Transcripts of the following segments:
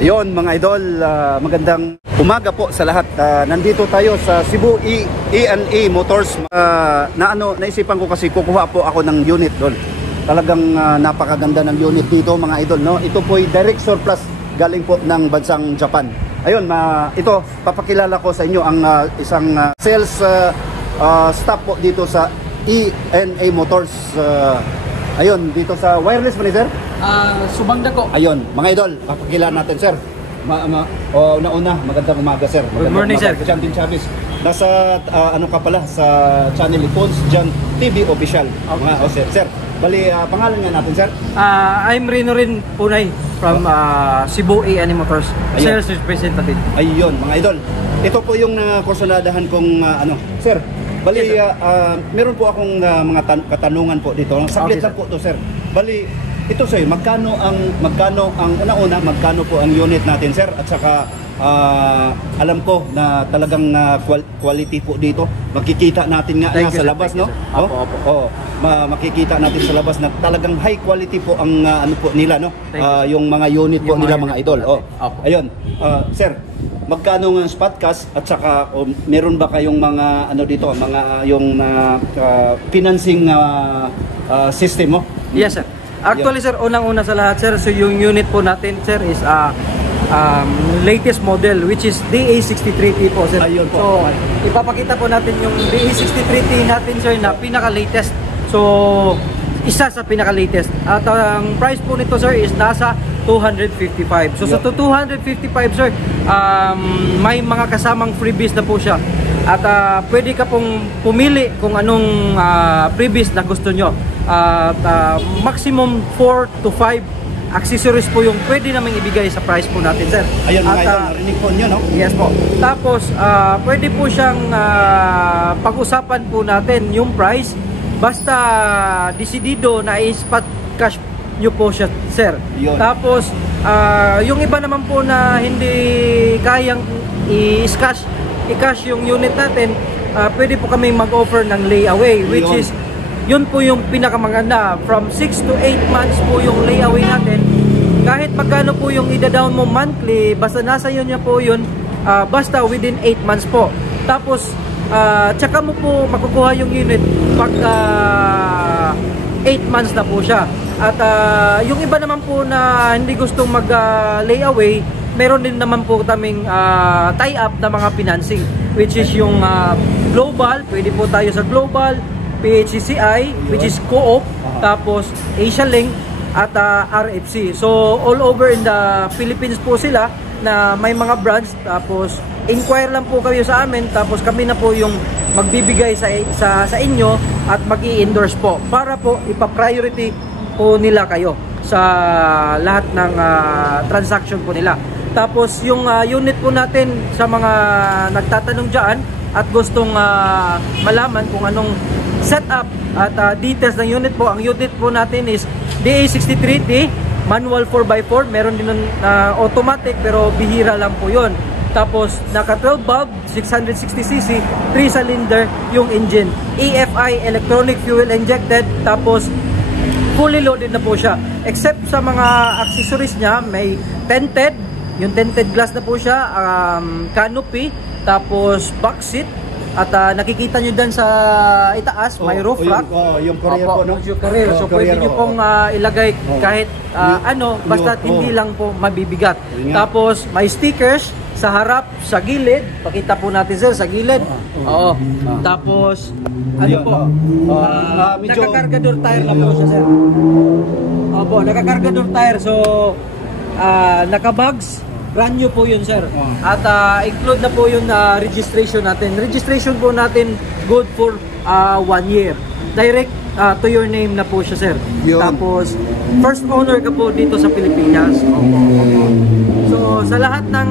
Yon mga idol, magandang umaga po sa lahat. Nandito tayo sa Cebu E&A Motors. Naisipan ko kasi kukuha po ako ng unit doon. Talagang napakaganda ng unit dito mga idol, no? Ito po ay direct surplus galing po ng bansang Japan. Ayun, ito papakilala ko sa inyo ang isang sales staff po dito sa E&A Motors. Ayun, dito sa wireless mo ni sir? Subangda ko. Ayun, mga idol, papakilala natin sir. Una-una, magandang umaga sir. Good morning sir. Chantin Chavez. Nasa ano ka pala sa channel Pons John TV Official. Okay. Sir, bali pangalan nga natin sir? I'm Rino Rin Punay from Cebu E&A Motors. Ayun. Sales representative. Ayun, mga idol. Ito po yung kursunadahan kong sir. Bali, yes, meron po akong mga katanungan po dito. Saglit lang po to sir. Bali, ito sir, magkano ang una-una, magkano po ang unit natin sir? At saka alam ko na talagang quality po dito. Makikita natin nga sa labas, no? Opo. Makikita natin sa labas na talagang high quality po ang ano po nila, no? Yung mga unit po nila mga idol. Ayun. Sir, magkano ng spot cash at saka meron ba kayong mga dito, mga yung financing system mo? Yes sir. Actually sir, unang-una sa lahat sir, so yung unit po natin sir is latest model which is DA63T po sir. Ayun po. So ipapakita po natin yung DA63T natin sir na pinaka-latest. So isa sa pinaka-latest. At ang price po nito sir is nasa 255. So sa 255 sir, may mga kasamang freebies na po siya. At pwede ka pong pumili kung anong freebies na gusto nyo. Maximum 4 to 5 accessories po yung pwede namang ibigay sa price po natin sir. Ayun mga idol, narinig po nyo, no? Yes po. Tapos pwede po siyang pag-usapan po natin yung price. Basta desidido na i-spot cash nyo po siya sir. Yun. Tapos yung iba naman po na hindi kayang i-cash yung unit natin, pwede po kami mag-offer ng layaway, which is yun po yung pinakamaganda. From 6 to 8 months po yung layaway natin. Kahit magkano po yung ida-down mo monthly, basta nasa yun niya po yun, basta within 8 months po. Tapos tsaka mo po makukuha yung unit pag 8 months na po siya. At yung iba naman po na hindi gustong mag-layaway, meron din naman po kaming tie-up na mga financing, which is yung global, pwede po tayo sa global, PHCCI, which is Co-op, tapos Asia Link, at RFC. So all over in the Philippines po sila na may mga branch. Tapos inquire lang po kayo sa amin, tapos kami na po yung magbibigay sa inyo at mag-i-endorse po para po ipa-priority po nila kayo sa lahat ng transaction po nila. Tapos yung unit po natin, sa mga nagtatanong dyan at gustong malaman kung anong setup at details ng unit po, ang unit po natin is DA63T manual 4x4, meron din automatic pero bihira lang po yun. Tapos naka 12 valve, 660cc, 3 cylinder yung engine, EFI, electronic fuel injected, tapos fully loaded na po siya. Except sa mga accessories niya, may tinted, yung tinted glass na po siya, canopy, tapos back seat, at nakikita nyo dyan sa itaas, may roof rack. Yung career po, no? Yung career. So pwede nyo pong ilagay kahit basta hindi lang po mabibigat. Tapos may stickers sa harap, sa gilid. Pakita po natin sir, sa gilid. Tapos nakakargador tire lang po siya sir. Opo, nakakargador tire. So naka-bags, brand new po yun sir. At include na po yung registration natin. Registration po natin good for 1 year. Direct to your name na po siya sir. Tapos first owner ka po dito sa Pilipinas. So sa lahat ng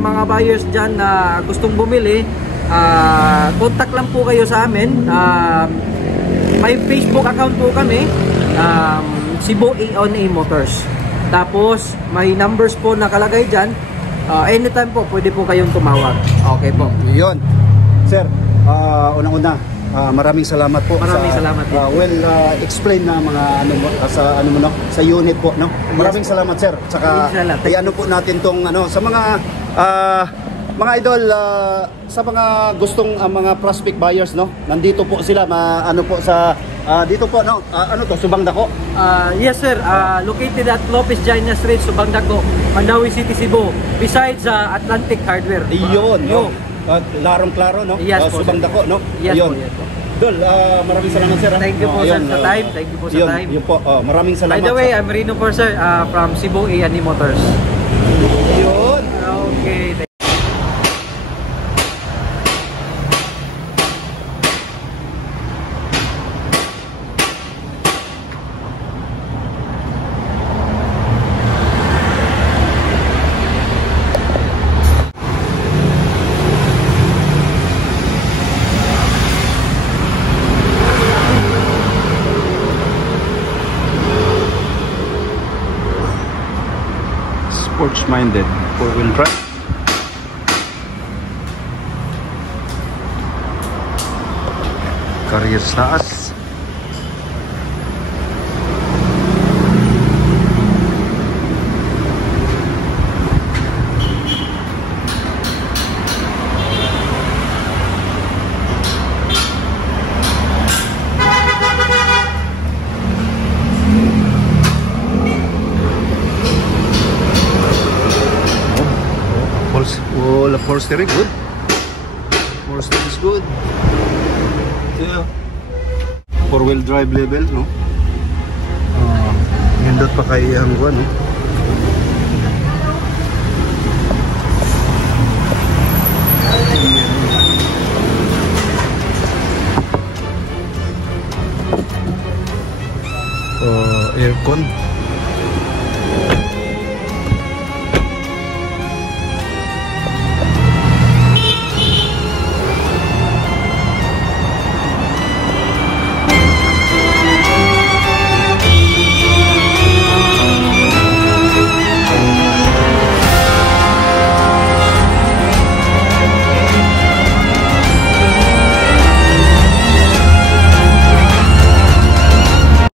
mga buyers dyan na gustong bumili, contact lang po kayo sa amin. May Facebook account po kami, Cebu E&A Motors. Tapos may numbers po nakalagay dyan. Anytime po pwede po kayong tumawag. Okay po. Yun. Sir, unang-una, Maraming salamat po. Maraming salamat din. Explain na mga ano mo sa ano mo no, sa unit po no. Maraming salamat sir. Saka Salamat. ano po natin tong ano sa mga idol sa mga gustong mga prospect buyers no. Nandito po sila ano po sa dito po no. Ano to Subang Dako. Yes sir, located at Lopez Jaina Street, Subang Dako, Mandawi City, Cebu. Besides Atlantic Hardware. Iyon no. Larong-klaro no. Yes, po, Subang sir. Dako no. Yes po, Iyon. yes po. Dol, maraming salamat sir. Thank you po sir sa time. Thank you po sa time. Yun po, maraming salamat. By the way, I'm Rino po sir, from Cebu A&E Motors. Yun. Okay. Sports-minded, four-wheel drive. Career taas. Well, upholstery good. Upholstery is good. Yeah. Four-wheel drive level, no? Nindot pa kay ang no?